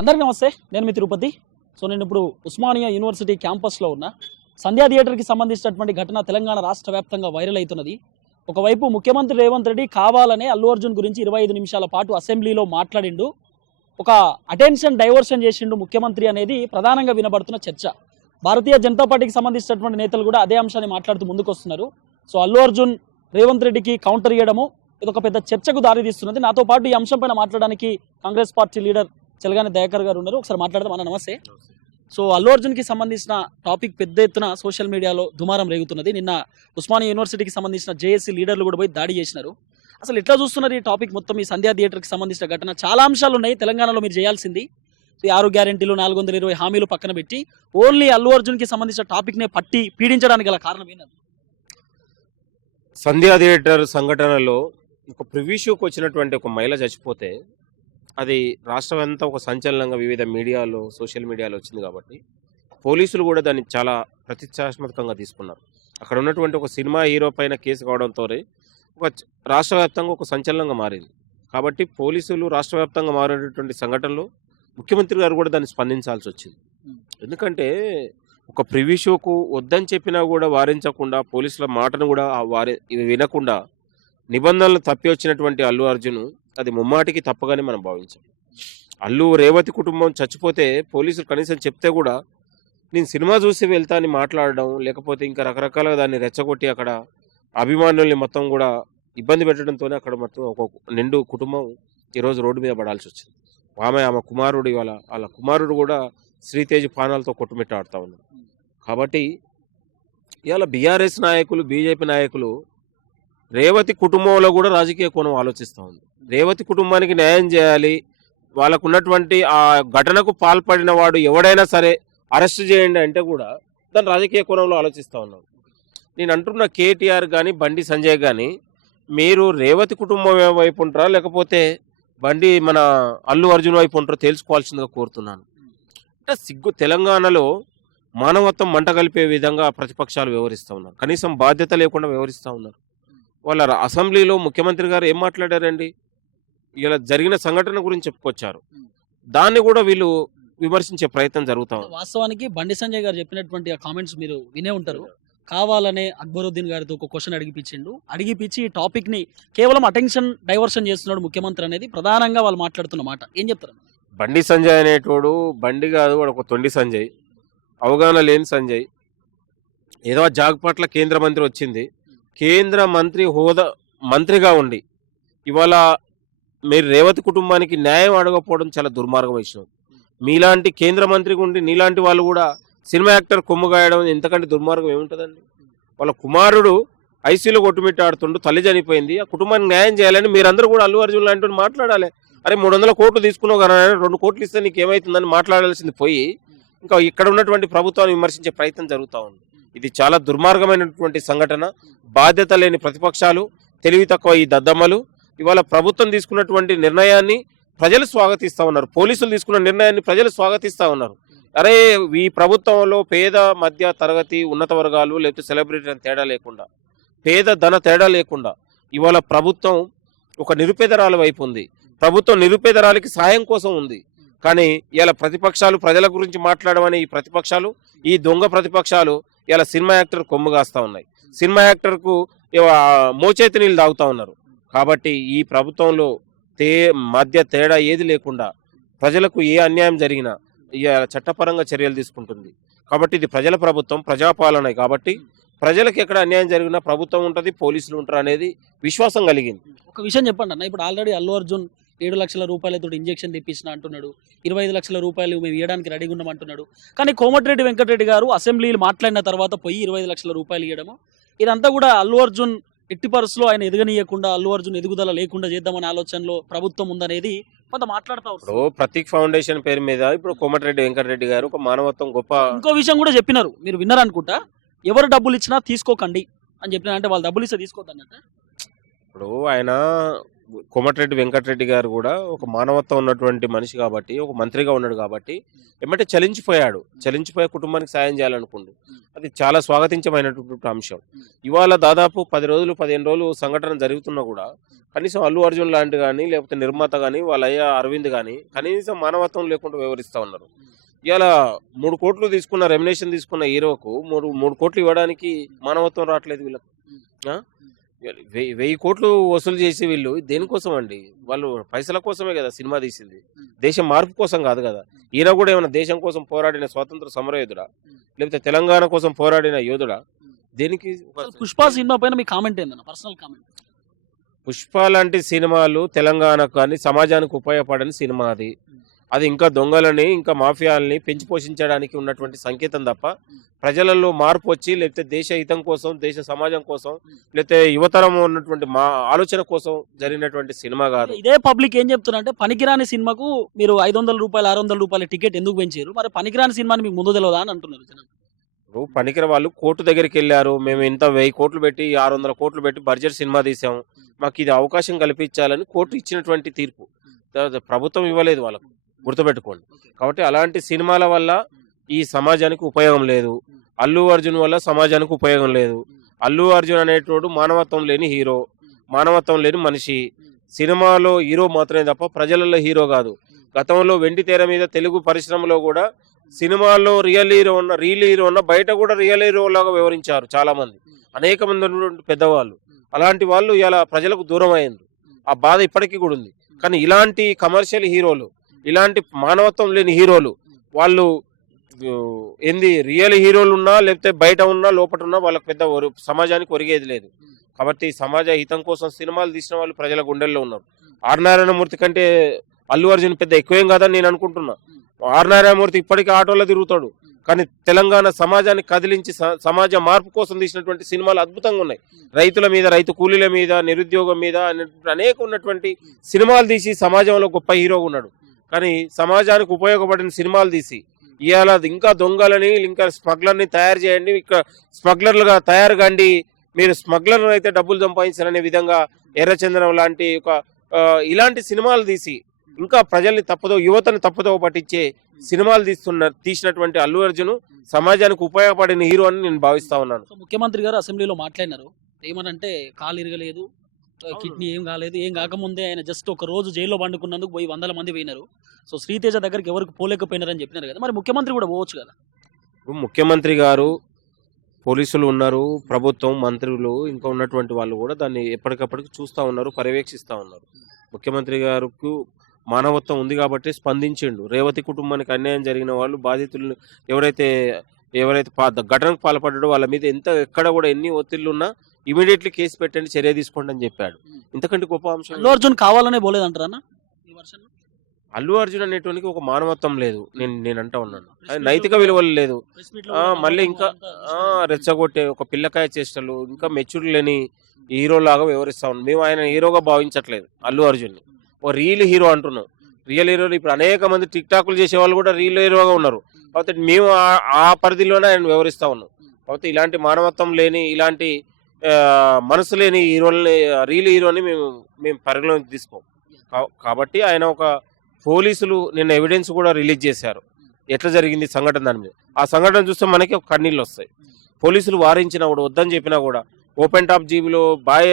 అందరికీ నమస్తే నేను మీ తిరుపతి. సో నేను ఇప్పుడు ఉస్మానియా యూనివర్సిటీ క్యాంపస్లో ఉన్న. సంధ్యా థియేటర్కి సంబంధించినటువంటి ఘటన తెలంగాణ రాష్ట్ర వ్యాప్తంగా వైరల్ అవుతున్నది. ఒకవైపు ముఖ్యమంత్రి రేవంత్ రెడ్డి కావాలనే అల్లు అర్జున్ గురించి ఇరవై ఐదు నిమిషాల పాటు అసెంబ్లీలో మాట్లాడిండు. ఒక అటెన్షన్ డైవర్షన్ చేసిండు ముఖ్యమంత్రి అనేది ప్రధానంగా వినబడుతున్న చర్చ. భారతీయ జనతా పార్టీకి సంబంధించినటువంటి నేతలు కూడా అదే అంశాన్ని మాట్లాడుతూ ముందుకు వస్తున్నారు సో అల్లు అర్జున్ రేవంత్ రెడ్డికి కౌంటర్ ఇవ్వడము ఇది ఒక పెద్ద చర్చకు దారితీస్తున్నది. నాతో పాటు ఈ అంశంపైన మాట్లాడడానికి కాంగ్రెస్ పార్టీ లీడర్ చెలగాని దయాకర్ గారు ఉన్నారు. ఒకసారి మాట్లాడదాం అన్న నమస్తే. సో అల్లు అర్జున్కి సంబంధించిన టాపిక్ పెద్ద ఎత్తున సోషల్ మీడియాలో దుమారం రేగుతున్నది. నిన్న ఉస్మానియా యూనివర్సిటీకి సంబంధించిన జేఏసీ లీడర్లు కూడా పోయి దాడి చేసినారు. అసలు ఎట్లా చూస్తున్నారు ఈ టాపిక్ మొత్తం ఈ సంధ్యా థియేటర్కి సంబంధించిన ఘటన? చాలా అంశాలు ఉన్నాయి. తెలంగాణలో మీరు చేయాల్సింది ఈ ఆరు గ్యారెంటీలు నాలుగు వందల ఇరవై హామీలు పక్కన పెట్టి ఓన్లీ అల్లు అర్జున్కి సంబంధించిన టాపిక్నే పట్టి పీడించడానికి గల కారణం ఏంటంటే సంధ్యా థియేటర్ సంఘటనలో ఒక ప్రివ్యూ షోకి వచ్చినటువంటి ఒక మహిళ చచ్చిపోతే అది రాష్ట్రం అంతా ఒక సంచలనంగా వివిధ మీడియాలో సోషల్ మీడియాలో వచ్చింది కాబట్టి పోలీసులు కూడా దాన్ని చాలా ప్రతిష్టాత్మకంగా తీసుకున్నారు. అక్కడ ఉన్నటువంటి ఒక సినిమా హీరో పైన కేసు కావడంతో ఒక రాష్ట్ర వ్యాప్తంగా ఒక సంచలనంగా మారింది. కాబట్టి పోలీసులు రాష్ట్ర వ్యాప్తంగా మారినటువంటి సంఘటనలో ముఖ్యమంత్రి గారు కూడా దాన్ని స్పందించాల్సి వచ్చింది. ఎందుకంటే ఒక ప్రివ్యూ షోకు వద్దని చెప్పినా కూడా వారించకుండా పోలీసుల మాటను కూడా వారి ఇవి వినకుండా నిబంధనలు తప్పి వచ్చినటువంటి అల్లు అర్జున్ అది ముమ్మాటికి తప్పగానే మనం భావించాం. అల్లు రేవతి కుటుంబం చచ్చిపోతే పోలీసులు కనీసం చెప్తే కూడా నేను సినిమా చూసి వెళ్తా అని మాట్లాడడం లేకపోతే ఇంకా రకరకాలుగా దాన్ని రెచ్చగొట్టి అక్కడ అభిమానుల్ని మొత్తం కూడా ఇబ్బంది పెట్టడంతోనే అక్కడ మొత్తం ఒక నిండు కుటుంబం ఈరోజు రోడ్డు మీద పడాల్సి వచ్చింది. ఆమె ఆమె కుమారుడు ఇవాళ వాళ్ళ కుమారుడు కూడా శ్రీతేజ్ పానాలతో కొట్టుమిట్టాడుతూ ఉన్నాడు. కాబట్టి ఇవాళ బీఆర్ఎస్ నాయకులు బీజేపీ నాయకులు రేవతి కుటుంబంలో కూడా రాజకీయ కోణం ఆలోచిస్తూ ఉంది. రేవతి కుటుంబానికి న్యాయం చేయాలి. వాళ్ళకు ఉన్నటువంటి ఆ ఘటనకు పాల్పడిన వాడు ఎవడైనా సరే అరెస్ట్ చేయండి అంటే కూడా దాని రాజకీయ కోణంలో ఆలోచిస్తూ ఉన్నాం. నేను అంటున్న కేటీఆర్ కానీ బండి సంజయ్ కానీ మీరు రేవతి కుటుంబం వైపు ఉంటారా? లేకపోతే బండి మన అల్లు అర్జున్ వైపు ఉంటారో తెలుసుకోవాల్సిందిగా కోరుతున్నాను. అంటే సిగ్గు తెలంగాణలో మానవత్వం మంట కలిపే విధంగా ప్రతిపక్షాలు వ్యవహరిస్తూ ఉన్నారు. కనీసం బాధ్యత లేకుండా వ్యవహరిస్తూ ఉన్నారు. వాళ్ళ అసెంబ్లీలో ముఖ్యమంత్రి గారు ఏం మాట్లాడారండి? ఇలా జరిగిన సంఘటన గురించి చెప్పుకొచ్చారు. దాన్ని కూడా వీళ్ళు విమర్శించే ప్రయత్నం జరుగుతా ఉంది. వాస్తవానికి బండి సంజయ్ గారు చెప్పినటువంటి ఆ కామెంట్స్ మీరు వినే ఉంటారు. కావాలనే అక్బరుద్దీన్ గారితో ఒక క్వశ్చన్ అడిగిపించిండు అడిగిపించి ఈ టాపిక్ని కేవలం అటెన్షన్ డైవర్షన్ చేస్తున్నాడు ముఖ్యమంత్రి అనేది ప్రధానంగా వాళ్ళు మాట్లాడుతున్న మాట. ఏం చెప్తారు? బండి సంజయ్ అనేటోడు బండి కాదు వాడు ఒక తొండి సంజయ్. అవగాహన లేని సంజయ్. ఏదో జాగ్ పట్ల కేంద్ర మంత్రి వచ్చింది. కేంద్ర మంత్రి హోదా మంత్రిగా ఉండి ఇవాళ మీరు రేవతి కుటుంబానికి న్యాయం అడగకపోవడం చాలా దుర్మార్గం విషయం మీలాంటి కేంద్ర మంత్రిగా ఉండి నీలాంటి వాళ్ళు కూడా సినిమా యాక్టర్ కొమ్ము గాయడం ఎంతకంటే దుర్మార్గం ఏముంటుందండి? వాళ్ళ కుమారుడు ఐసీలో కొట్టుమిట్టాడుతుండు తల్లి చనిపోయింది ఆ కుటుంబానికి న్యాయం చేయాలని మీరందరూ కూడా అల్లు అర్జున్ లాంటి మాట్లాడాలి. అరే మూడు వందల కోట్లు తీసుకున్నావు కదా రెండు కోట్లు ఇస్తే నీకు ఏమవుతుందని మాట్లాడాల్సింది పోయి ఇంకా ఇక్కడ ఉన్నటువంటి ప్రభుత్వాన్ని విమర్శించే ప్రయత్నం జరుగుతూ ఉంది. ఇది చాలా దుర్మార్గమైనటువంటి సంఘటన. బాధ్యత లేని ప్రతిపక్షాలు తెలివి తక్కువ ఈ దద్దమ్మలు. ఇవాళ ప్రభుత్వం తీసుకున్నటువంటి నిర్ణయాన్ని ప్రజలు స్వాగతిస్తూ ఉన్నారు. పోలీసులు తీసుకున్న నిర్ణయాన్ని ప్రజలు స్వాగతిస్తూ ఉన్నారు. అరే ఈ ప్రభుత్వంలో పేద మధ్య తరగతి ఉన్నత వర్గాలు లేకపోతే సెలబ్రిటీ అని తేడా లేకుండా పేద ధన తేడా లేకుండా ఇవాళ ప్రభుత్వం ఒక నిరుపేదరాల వైపు ఉంది. ప్రభుత్వం నిరుపేదరాలకి సాయం కోసం ఉంది. కానీ ఇలా ప్రతిపక్షాలు ప్రజల గురించి మాట్లాడమని ఈ ప్రతిపక్షాలు ఈ దొంగ ప్రతిపక్షాలు ఇలా సినిమా యాక్టర్ కొమ్ము కాస్తా ఉన్నాయి. సినిమా యాక్టర్కు మోచేతి నీళ్ళు తాగుతూ ఉన్నారు. కాబట్టి ఈ ప్రభుత్వంలో తే మధ్య తేడా ఏది లేకుండా ప్రజలకు ఏ అన్యాయం జరిగినా ఇక చట్టపరంగా చర్యలు తీసుకుంటుంది. కాబట్టి ఇది ప్రజల ప్రభుత్వం ప్రజాపాలన. కాబట్టి ప్రజలకు ఎక్కడ అన్యాయం జరిగినా ప్రభుత్వం ఉంటుంది పోలీసులు ఉంటారు అనేది విశ్వాసం కలిగింది. ఒక విషయం చెప్పండి అన్న. ఇప్పుడు ఆల్రెడీ అల్లు అర్జున్ ఏడు లక్షల రూపాయలతో ఇంజెక్షన్ తెప్పించిన అంటున్నాడు. ఇరవై ఐదు లక్షల రూపాయలు మేము ఇవ్వడానికి రెడీగా ఉన్నాం అంటున్నాడు. కానీ కోమటిరెడ్డి వెంకటరెడ్డి గారు అసెంబ్లీలు మాట్లాడిన తర్వాత పోయి ఇరవై లక్షల రూపాయలు ఇవ్వడము ఇదంతా కూడా అల్లు అర్జున్ ఎట్టి పరిస్థితుల్లో ఆయన ఎదగనీయకుండా అల్లు అర్జున్ ఎదుగుదల లేకుండా చేద్దామనే ఆలోచనలో ప్రభుత్వం ఉందనేది కొంత మాట్లాడుతూ ఇప్పుడు ప్రతీక్ ఫౌండేషన్ పేరు మీద ఇప్పుడు కోమటిరెడ్డి వెంకటరెడ్డి గారు ఒక మానవత్వం గొప్ప ఇంకో విషయం కూడా చెప్పినారు. మీరు విన్నారనుకుంటా ఎవరు డబ్బులు ఇచ్చినా తీసుకోకండి అని చెప్పిన అంటే వాళ్ళు డబ్బులు ఇస్తే తీసుకోవద్దన్నట్ట ఇప్పుడు ఆయన కోమటిరెడ్డి వెంకటరెడ్డి గారు కూడా ఒక మానవత్వం ఉన్నటువంటి మనిషి కాబట్టి ఒక మంత్రిగా ఉన్నాడు కాబట్టి ఏమంటే చలించిపోయాడు. చలించిపోయే కుటుంబానికి సాయం చేయాలనుకుండు. అది చాలా స్వాగతించమైనటువంటి అంశం. ఇవాళ దాదాపు పది రోజులు పదిహేను రోజులు సంఘటన జరుగుతున్నా కూడా కనీసం అల్లు అర్జున్ లాంటి కానీ లేకపోతే నిర్మాత కానీ వాళ్ళ అయ్య అరవింద్ కానీ కనీసం మానవత్వం లేకుండా వివరిస్తూ ఉన్నారు. ఇవాళ మూడు కోట్లు తీసుకున్న రెమినేషన్ తీసుకున్న హీరోకు మూడు మూడు కోట్లు ఇవ్వడానికి మానవత్వం రావట్లేదు వీళ్ళకి. వెయ్యి కోట్లు వసూలు చేసి వీళ్ళు దేనికోసం అండి వాళ్ళు పైసల కోసమే కదా సినిమా తీసింది. దేశం మార్పు కోసం కాదు కదా. ఈయన కూడా ఏమైనా దేశం కోసం పోరాడిన స్వాతంత్ర సమరయోధుడా? లేకపోతే తెలంగాణ కోసం పోరాడిన యోధుడా? దేనికి పుష్ప సినిమా పైన మీ కామెంట్ ఏందన్న? Personal comment. పుష్ప లాంటి సినిమాలు తెలంగాణకు కానీ సమాజానికి ఉపయోగపడని సినిమా అది. అది ఇంకా దొంగలని ఇంకా మాఫియాలని పెంచి పోషించడానికి ఉన్నటువంటి సంకేతం తప్ప ప్రజలలో మార్పు వచ్చి లేకపోతే దేశ హితం కోసం దేశ సమాజం కోసం లేకపోతే యువతరం ఉన్నటువంటి మా ఆలోచన కోసం జరిగినటువంటి సినిమా కాదు. ఇదే పబ్లిక్ ఏం చెప్తున్నారంటే పనికిరాని సినిమాకు మీరు ఐదు వందల రూపాయలు ఆరు వందల రూపాయల టికెట్ ఎందుకు పెంచారు? మరి పనికిరాని సినిమాని మీకు ముందు తెలియదా అని అంటున్నారు జనం. ఇప్పుడు పనికిర వాళ్ళు కోర్టు దగ్గరికి వెళ్ళారు మేము ఇంత వెయ్యి కోట్లు పెట్టి ఆరు వందల కోట్లు పెట్టి బడ్జెట్ సినిమా తీసాం మాకు ఇది అవకాశం కల్పించాలని కోర్టు ఇచ్చినటువంటి తీర్పు. ప్రభుత్వం ఇవ్వలేదు వాళ్ళకు. గుర్తుపెట్టుకోండి. కాబట్టి అలాంటి సినిమాల వల్ల ఈ సమాజానికి ఉపయోగం లేదు. అల్లు అర్జున్ వల్ల సమాజానికి ఉపయోగం లేదు. అల్లు అర్జున్ అనేటోడు మానవత్వం లేని హీరో మానవత్వం లేని మనిషి. సినిమాలో హీరో మాత్రమే తప్ప ప్రజలలో హీరో కాదు. గతంలో వెండి తెర మీద తెలుగు పరిశ్రమలో కూడా సినిమాల్లో రియల్ హీరో ఉన్న రియల్ హీరో ఉన్న బయట కూడా రియల్ హీరో లాగా వివరించారు చాలా మంది అనేక మంది ఉన్నటువంటి పెద్దవాళ్ళు. అలాంటి వాళ్ళు ఇలా ప్రజలకు దూరం అయ్యారు ఆ బాధ ఇప్పటికీ కూడా ఉంది. కానీ ఇలాంటి కమర్షియల్ హీరోలు ఇలాంటి మానవత్వం లేని హీరోలు వాళ్ళు ఏంది రియల్ హీరోలు ఉన్నా లేకపోతే బయట ఉన్నా లోపల ఉన్నా వాళ్ళకి పెద్ద సమాజానికి ఒరిగేది లేదు. కాబట్టి సమాజ హితం కోసం సినిమాలు తీసిన వాళ్ళు ప్రజల గుండెల్లో ఉన్నారు. ఆర్ నారాయణమూర్తి కంటే అల్లు అర్జున్ పెద్ద ఎక్కువేం కాదని నేను అనుకుంటున్నా. ఆర్ నారాయణమూర్తి ఇప్పటికీ ఆటోలో తిరుగుతాడు. కానీ తెలంగాణ సమాజాన్ని కదిలించి స- సమాజ మార్పు కోసం తీసినటువంటి సినిమాలు అద్భుతంగా ఉన్నాయి. రైతుల మీద రైతు కూలీల మీద నిరుద్యోగం మీద అనేక ఉన్నటువంటి సినిమాలు తీసి సమాజంలో గొప్ప హీరోగా ఉన్నాడు. కానీ సమాజానికి ఉపయోగపడిన సినిమాలు తీసి. ఇవాళ ఇంకా దొంగలని ఇంకా స్మగ్లర్ని తయారు చేయండి ఇక్కడ స్మగ్లర్లుగా తయారు కండి మీరు స్మగ్లర్ అయితే డబ్బులు సంపాదించారనే విధంగా ఎర్రచందనం లాంటి ఒక ఇలాంటి సినిమాలు తీసి ఇంకా ప్రజల్ని తప్పదో యువతని తప్పదో పట్టించే సినిమాలు తీస్తున్న తీసినటువంటి అల్లు అర్జున్ సమాజానికి ఉపయోగపడిన హీరో అని నేను భావిస్తా ఉన్నాను. ముఖ్యమంత్రి గారు అసెంబ్లీలో మాట్లాడినారు. ఏమనంటే కాలు ఇరగలేదు కిడ్నీ ఏం కాలేదు ఏం కాకముందే ఆయన జస్ట్ ఒక రోజు జైల్లో పండుకున్నందుకు పోయి వందల మంది పోయినారు. సో శ్రీతేజ దగ్గరికి ఎవరికి పోలేకపోయినారని చెప్పినారు కదా మరి ముఖ్యమంత్రి కూడా పోవచ్చు కదా. ఇప్పుడు ముఖ్యమంత్రి గారు పోలీసులు ఉన్నారు ప్రభుత్వం మంత్రులు ఇంకా ఉన్నటువంటి వాళ్ళు కూడా దాన్ని ఎప్పటికప్పటికి చూస్తూ ఉన్నారు పర్యవేక్షిస్తూ ఉన్నారు. ముఖ్యమంత్రి గారికి మానవత్వం ఉంది కాబట్టి స్పందించిండు. రేవతి కుటుంబానికి అన్యాయం జరిగిన వాళ్ళు బాధితులు ఎవరైతే ఎవరైతే ఘటనకు పాల్పడ్డాడో వాళ్ళ మీద ఎంత ఎక్కడ కూడా ఎన్ని ఒత్తిళ్ళు ఉన్నా ఇమీడియట్లీ కేసు పెట్టండి చర్య తీసుకోండి అని చెప్పాడు. ఇంతకంటే గొప్ప అంశం అల్లు అర్జున్ కావాలనే పోలేదంటారా అల్లు అర్జున్ అనేటువంటి ఒక మానవత్వం లేదు. నేను నేను అంటా ఉన్నాను. నైతిక విలువలు లేదు. మళ్ళీ ఇంకా రెచ్చగొట్టే ఒక పిల్లకాయ చేష్టలు ఇంకా మెచ్యూర్ లేని హీరో లాగా వివరిస్తా ఉన్నాం. మేము ఆయన హీరోగా భావించట్లేదు అల్లు అర్జున్ ఓ రియల్ హీరో అంటున్నాం రియల్ హీరోలు ఇప్పుడు అనేక మంది టిక్ టాక్లు చేసే వాళ్ళు కూడా రియల్ హీరోగా ఉన్నారు. కాబట్టి మేము ఆ- పరిధిలోనే ఆయన వివరిస్తా ఉన్నాం. కాబట్టి ఇలాంటి మానవత్వం లేని ఇలాంటి మనసు లేని హీరోల్ని రియల్ హీరోని మేము మేము పరిగణలోకి తీసుకోం. కా- కాబట్టి ఆయన ఒక పోలీసులు నిన్న ఎవిడెన్స్ కూడా రిలీజ్ చేశారు. ఎట్లా జరిగింది సంఘటన దాని మీద. ఆ సంఘటన చూస్తే మనకి ఒక కన్నీళ్ళు వస్తాయి. పోలీసులు వారించినా కూడా వద్దని చెప్పినా కూడా ఓపెన్ టాప్ జీబీలో బాయ్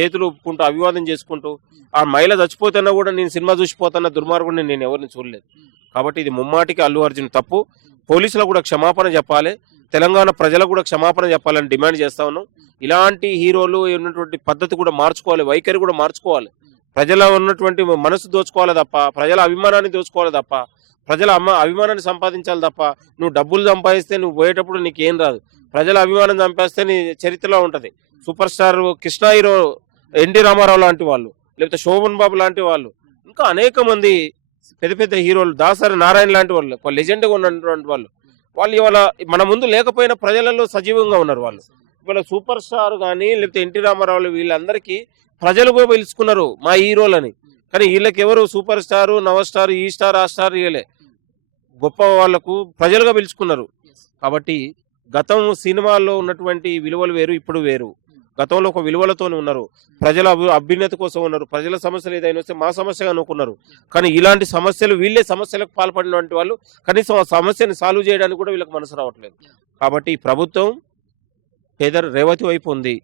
చేతులు ఒప్పుకుంటూ అభివాదం చేసుకుంటూ ఆ మహిళ చచ్చిపోతున్నా కూడా నేను సినిమా చూసిపోతున్న దుర్మార్గుడిని నేను ఎవరిని చూడలేదు. కాబట్టి ఇది ముమ్మాటికి అల్లు అర్జున్ తప్పు. పోలీసులకు కూడా క్షమాపణ చెప్పాలి. తెలంగాణ ప్రజలకు కూడా క్షమాపణ చెప్పాలని డిమాండ్ చేస్తా ఉన్నాం. ఇలాంటి హీరోలు ఉన్నటువంటి పద్ధతి కూడా మార్చుకోవాలి వైఖరి కూడా మార్చుకోవాలి. ప్రజల ఉన్నటువంటి మనసు దోచుకోవాలి తప్ప ప్రజల అభిమానాన్ని దోచుకోవాలి తప్ప ప్రజల అమ్మ అభిమానాన్ని సంపాదించాలి తప్ప నువ్వు డబ్బులు సంపాదిస్తే నువ్వు పోయేటప్పుడు నీకేం రాదు. ప్రజల అభిమానం చంపేస్తే నీ చరిత్రలో ఉంటుంది. Super star Krishna hero NT Ramarao లాంటి వాళ్ళు లేకపోతే శోభన్ బాబు లాంటి వాళ్ళు ఇంకా అనేక మంది పెద్ద పెద్ద హీరోలు దాసరి నారాయణ లాంటి వాళ్ళు లెజెండ్గా ఉన్నటువంటి వాళ్ళు. వాళ్ళు ఇవాళ మన ముందు లేకపోయినా ప్రజలలో సజీవంగా ఉన్నారు వాళ్ళు. ఇవాళ సూపర్ స్టార్ కానీ లేకపోతే ఎన్టీ రామారావు వీళ్ళందరికీ ప్రజలు కూడా పిలుచుకున్నారు మా హీరోలని. కానీ వీళ్ళకి ఎవరు సూపర్ స్టార్ నవ స్టార్ ఈ స్టార్ ఆ స్టార్ ఇయలే గొప్ప వాళ్ళకు ప్రజలుగా పిలుచుకున్నారు. కాబట్టి గతం సినిమాల్లో ఉన్నటువంటి విలువలు వేరు ఇప్పుడు వేరు. గతంలో ఒక విలువలతోనే ఉన్నారు. ప్రజల అభి- అభ్యున్నతి కోసం ఉన్నారు. ప్రజల సమస్యలు ఏదైనా వస్తే మా సమస్యగా అనుకున్నారు. కానీ ఇలాంటి సమస్యలు వీళ్ళే సమస్యలకు పాల్పడినటువంటి వాళ్ళు కనీసం ఆ సమస్యను సాల్వ్ చేయడానికి కూడా వీళ్ళకి మనసు రావట్లేదు. కాబట్టి ఈ ప్రభుత్వం పేదర్ రేవతి వైపు ఉంది.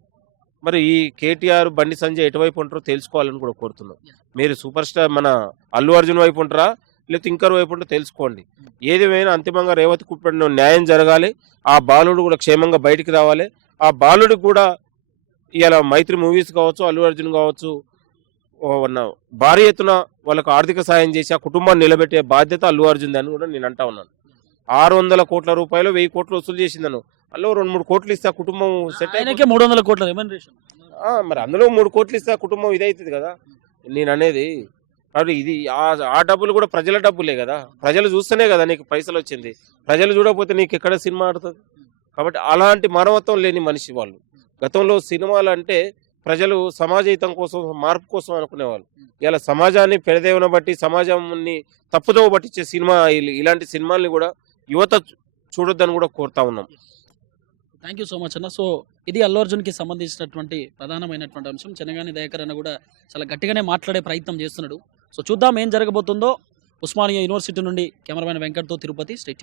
మరి ఈ కేటీఆర్ బండి సంజయ్ ఎటువైపు ఉంటారో తెలుసుకోవాలని కూడా కోరుతున్నాం. మీరు సూపర్ స్టార్ మన అల్లు అర్జున్ వైపు ఉంటారా? లేకపోతే ఇంకరు వైపు ఉంటే తెలుసుకోండి. ఏదేమైనా అంతిమంగా రేవతి కుప్పడిలో న్యాయం జరగాలి. ఆ బాలుడు కూడా క్షేమంగా బయటికి రావాలి. ఆ బాలుడికి కూడా ఇవాళ మైత్రి మూవీస్ కావచ్చు అల్లు అర్జున్ కావచ్చు భారీ ఎత్తున వాళ్ళకు ఆర్థిక సాయం చేసి ఆ కుటుంబాన్ని నిలబెట్టే బాధ్యత అల్లు అర్జున్ అని కూడా నేను అంటా ఉన్నాను. ఆరు వందల కోట్ల రూపాయలు వెయ్యి కోట్లు వసూలు చేసిందను. అల్లు రెండు మూడు కోట్లు ఇస్తే కుటుంబం సెట్ ఆయనకే మూడు వందల కోట్ల మరి అందులో మూడు కోట్లు ఇస్తే కుటుంబం ఇదైతుంది కదా. నేను అనేది కాబట్టి ఇది ఆ- ఆ డబ్బులు కూడా ప్రజల డబ్బులే కదా. ప్రజలు చూస్తేనే కదా నీకు పైసలు వచ్చింది. ప్రజలు చూడకపోతే నీకు ఎక్కడ సినిమా ఆడుతుంది? కాబట్టి అలాంటి మానవత్వం లేని మనిషి వాళ్ళు. గతంలో సినిమాలు అంటే ప్రజలు సమాజహితం కోసం మార్పు కోసం అనుకునేవాళ్ళు. ఇలా సమాజాన్ని పెడదేవన బట్టి సమాజాన్ని తప్పుదోవ పట్టించే సినిమా ఇలాంటి సినిమాల్ని కూడా యువత చూడొద్దని కూడా కోరుతా ఉన్నాం. థ్యాంక్ యూ సో మచ్ అన్న. సో ఇది అల్లు అర్జున్కి సంబంధించినటువంటి ప్రధానమైనటువంటి అంశం. చెనగాని దయాకర్ అన్న కూడా చాలా గట్టిగానే మాట్లాడే ప్రయత్నం చేస్తున్నాడు. సో చూద్దాం ఏం జరగబోతుందో. ఉస్మానియా యూనివర్సిటీ నుండి కెమెరామెన్ వెంకట్తో తిరుపతి. స్టేట్